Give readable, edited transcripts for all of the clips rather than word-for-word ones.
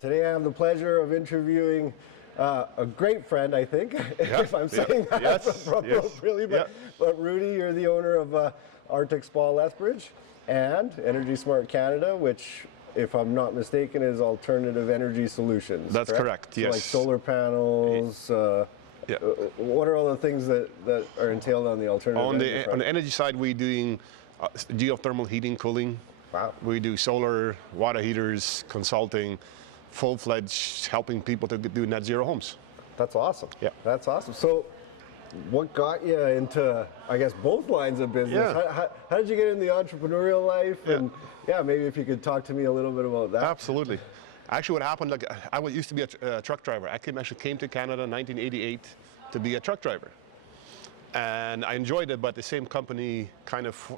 Today I have the pleasure of interviewing a great friend, I think, if I'm saying that appropriately. But Rudy, you're the owner of Arctic Spa Lethbridge and Energy Smart Canada, which, if I'm not mistaken, is Alternative Energy Solutions. That's correct, So yes. like solar panels. What are all the things that are entailed on the alternative energy front? On the energy side, we're doing geothermal heating, cooling. Wow. We do solar, water heaters, consulting, full-fledged helping people to do net zero homes. That's awesome. Yeah. That's awesome. So what got you into, I guess, both lines of business? Yeah. How did you get in the entrepreneurial life? And maybe if you could talk to me a little bit about that. Absolutely. Actually, what happened, like, I used to be a truck driver. I actually came to Canada in 1988 to be a truck driver. And I enjoyed it, but the same company kind of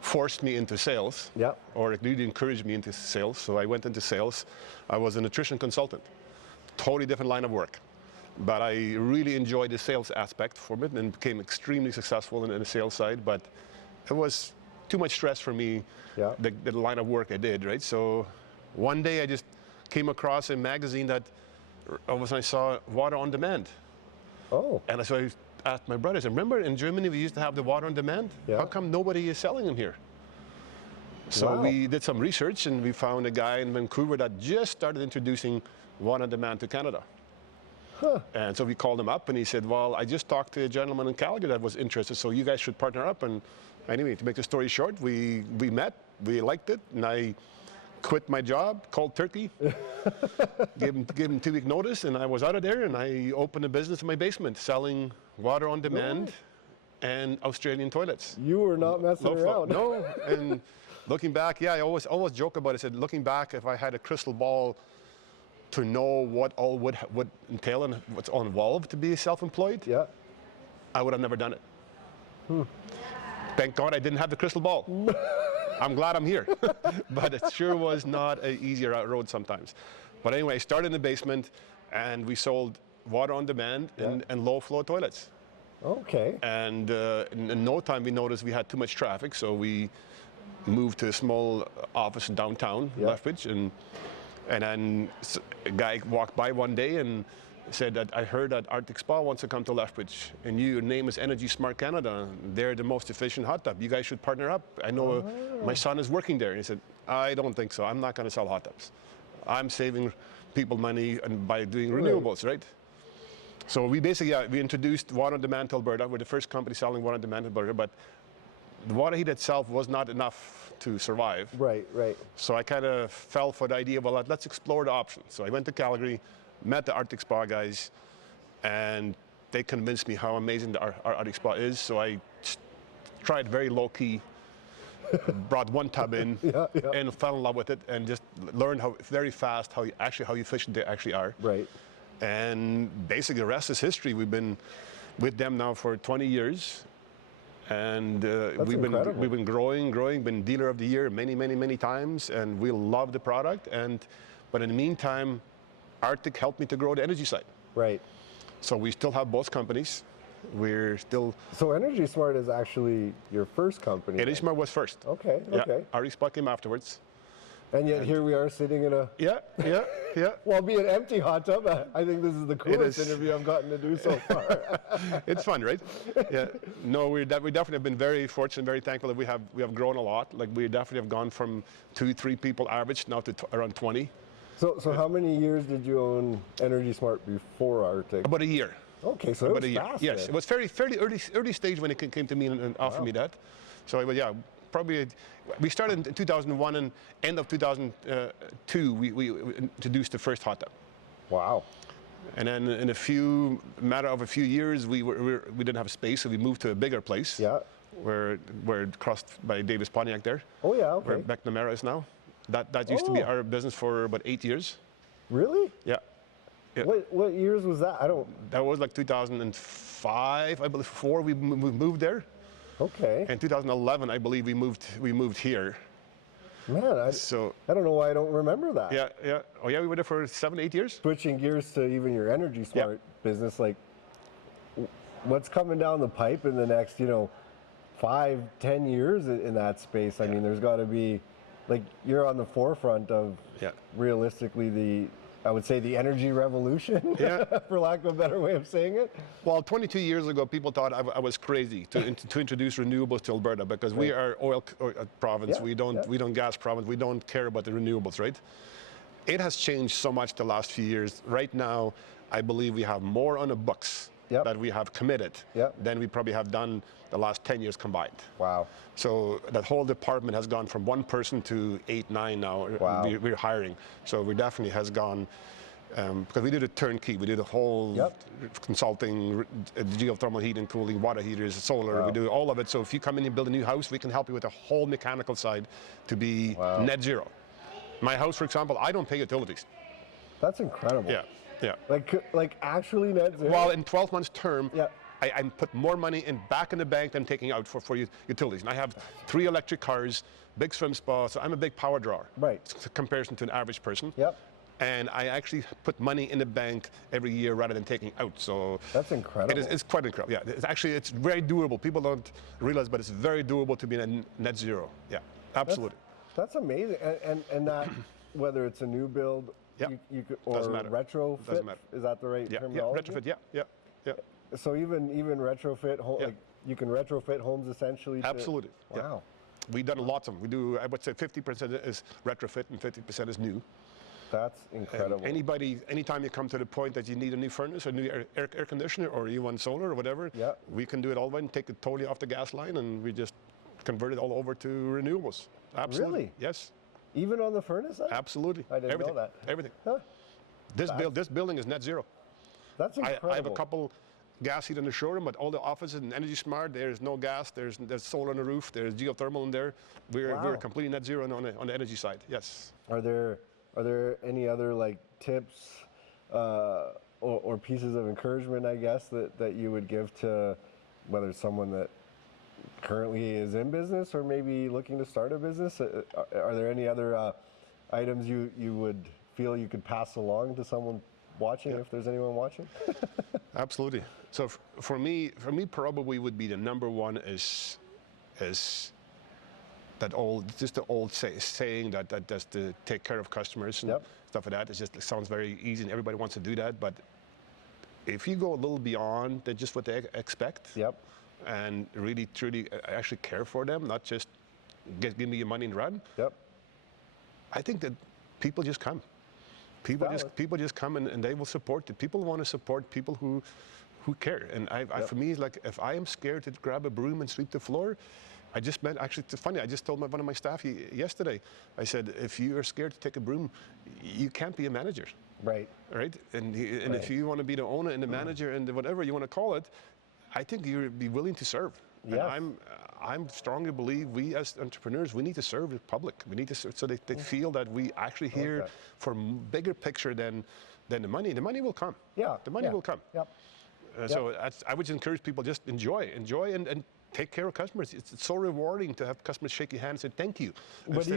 forced me into sales, or it really encouraged me into sales. So I went into sales. I was a nutrition consultant, totally different line of work. But I really enjoyed the sales aspect for it and became extremely successful in the sales side. But it was too much stress for me, the line of work I did, right? So one day I just came across a magazine that all of a sudden I saw water on demand. Oh. And so I asked my brothers, remember in Germany we used to have the water on demand? How come nobody is selling them here? So we did some research and we found a guy in Vancouver that just started introducing water on demand to Canada. And so we called him up and he said, well, I just talked to a gentleman in Calgary that was interested, so you guys should partner up. And anyway, to make the story short, we met, we liked it, and I quit my job, cold turkey, gave him 2-week notice, and I was out of there, and I opened a business in my basement selling water on demand and Australian toilets. You were not messing around. No, and looking back, I always joke about it. I said, looking back, if I had a crystal ball to know what all would entail and what's involved to be self-employed, I would have never done it. Thank God I didn't have the crystal ball. I'm glad I'm here, but it sure was not an easy road sometimes. But anyway, I started in the basement and we sold water on demand and low flow toilets. Okay. And in no time we noticed we had too much traffic, so we moved to a small office in downtown Lethbridge, and then a guy walked by one day and said that I heard that Arctic Spa wants to come to Lethbridge, and your name is Energy Smart Canada. They're the most efficient hot tub. You guys should partner up. I know my son is working there. And he said, I don't think so. I'm not going to sell hot tubs. I'm saving people money and by doing renewables, right? So we basically, we introduced water on demand to Alberta. We're the first company selling water on demand in Alberta, but the water heat itself was not enough to survive. Right. So I kind of fell for the idea, well, let's explore the options. So I went to Calgary, met the Arctic Spa guys, and they convinced me how amazing our Arctic Spa is. So I tried very low-key, brought one tub in, and fell in love with it, and just learned very fast how efficient they actually are. Right. And basically the rest is history. We've been with them now for 20 years. And we've been growing, been dealer of the year many times, and we love the product. But in the meantime, Arctic helped me to grow the energy side. Right. So we still have both companies. We're still. So Energy Smart is actually your first company. Energy Smart was first. Okay. Arctic Spa came afterwards. And yet here we are sitting in a well, be an empty hot tub. I think this is the coolest interview I've gotten to do so far. It's fun, right? Yeah. No, we definitely have been very fortunate, very thankful that we have grown a lot. Like we definitely have gone from 2-3 people average now to around 20. So how many years did you own Energy Smart before Arctic? About a year. Okay, so about it was fast. Yes, it was fairly early stage when it came to me and offered me that. So probably we started in 2001, and end of 2002 we introduced the first hot tub. Wow. And then in a matter of a few years we didn't have space, so we moved to a bigger place. Yeah. We're crossed by Davis Pontiac there. Oh yeah. Okay. Where McNamara is now. That used to be our business for about 8 years. Really? Yeah. What years was that? That was like 2005, I believe. 4 we moved there. Okay. In 2011, I believe we moved here. Man, I don't know why I don't remember that. Yeah. Oh yeah, we were there for 7-8 years. Switching gears to even your Energy Smart business, like what's coming down the pipe in the next, 5-10 years in that space? I mean, there's got to be, like, you're on the forefront of realistically I would say the energy revolution, for lack of a better way of saying it. Well, 22 years ago, people thought I was crazy to introduce renewables to Alberta because we are oil province. Yeah, We don't gas province. We don't care about the renewables, right? It has changed so much the last few years. Right now, I believe we have more on the books that we have committed than we probably have done the last 10 years combined. Wow. So that whole department has gone from 1 person to 8, 9 now. Wow. We're hiring. So we definitely has gone, because we do the turnkey. We do the whole consulting, geothermal heat and cooling, water heaters, solar. We do all of it. So if you come in and build a new house, we can help you with the whole mechanical side to be net zero. My house, for example, I don't pay utilities. That's incredible. Yeah. Like actually net zero? Well, in 12 months term, I put more money back in the bank than taking out for utilities. And I have 3 electric cars, big swim spa, so I'm a big power drawer. Right. In comparison to an average person. Yep. And I actually put money in the bank every year rather than taking out. So that's incredible. It's quite incredible. Yeah, it's very doable. People don't realize, but it's very doable to be in net zero. Yeah, absolutely. That's amazing. And that, whether it's a new build, you could, or retrofit, doesn't matter. Is that the right terminology? Yeah, retrofit. Yeah. So even retrofit, like you can retrofit homes essentially. Absolutely. Wow. We've done lots of them. We do, I would say 50% is retrofit and 50% is new. That's incredible. Anytime you come to the point that you need a new furnace or new air conditioner or you want solar or whatever, we can do it all and take it totally off the gas line and we just convert it all over to renewables. Absolutely. Really? Yes. Even on the furnace side? Absolutely. I didn't know that. Everything. Huh? This building is net zero. That's incredible. I have a couple gas heat in the showroom, but all the offices in Energy Smart, there's no gas, there's solar on the roof, there's geothermal in there. We're completely net zero on the energy side. Yes. Are there any other like tips or pieces of encouragement, I guess, that you would give to whether it's someone that currently is in business or maybe looking to start a business? Are there any other items you would feel you could pass along to someone watching, if there's anyone watching? Absolutely. So for me probably would be the number one is that old saying that just to take care of customers and stuff like that. It sounds very easy and everybody wants to do that, but if you go a little beyond just what they expect, and really truly actually care for them, not just give me your money and run. I think that people just come. People just come and they will support it. People want to support people who care. And for me, it's like if I am scared to grab a broom and sweep the floor, actually, it's funny, I just told one of my staff yesterday, I said, if you are scared to take a broom, you can't be a manager. Right? And if you want to be the owner and the manager and whatever you want to call it, I think you'd be willing to serve. And I'm strongly believe we as entrepreneurs, we need to serve the public. We need to serve so they feel that we actually here for bigger picture than the money. The money will come. The money will come. So I would encourage people just enjoy and take care of customers. It's so rewarding to have customers shake your hand and say thank you. But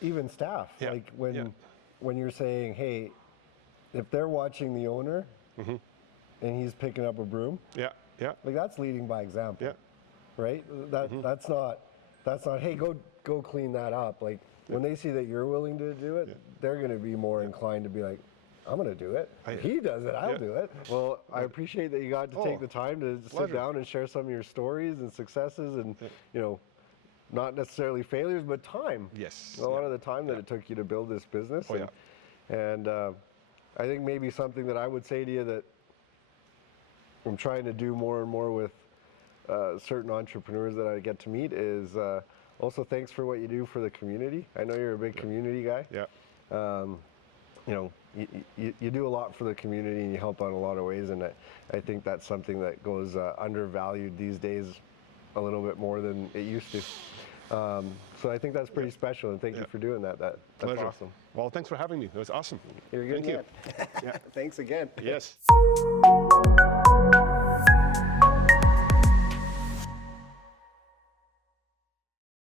even staff, like when you're saying, hey, if they're watching the owner and he's picking up a broom, like that's leading by example, right? That's not hey, go clean that up. Like when they see that you're willing to do it, they're going to be more inclined to be like, I'm going to do it. He does it, I'll do it. Well, I appreciate that you got to take the time to sit down and share some of your stories and successes and, you know, not necessarily failures, but time. Yes. A lot of the time that it took you to build this business. And I think maybe something that I would say to you that I'm trying to do more and more with certain entrepreneurs that I get to meet is also thanks for what you do for the community. I know you're a big community guy. You know, you do a lot for the community and you help out in a lot of ways, and I think that's something that goes undervalued these days a little bit more than it used to. So I think that's pretty special, and thank you for doing that. That's Pleasure. awesome. Well, thanks for having me. It was awesome. You're good. Thank you. Thanks again. Yes.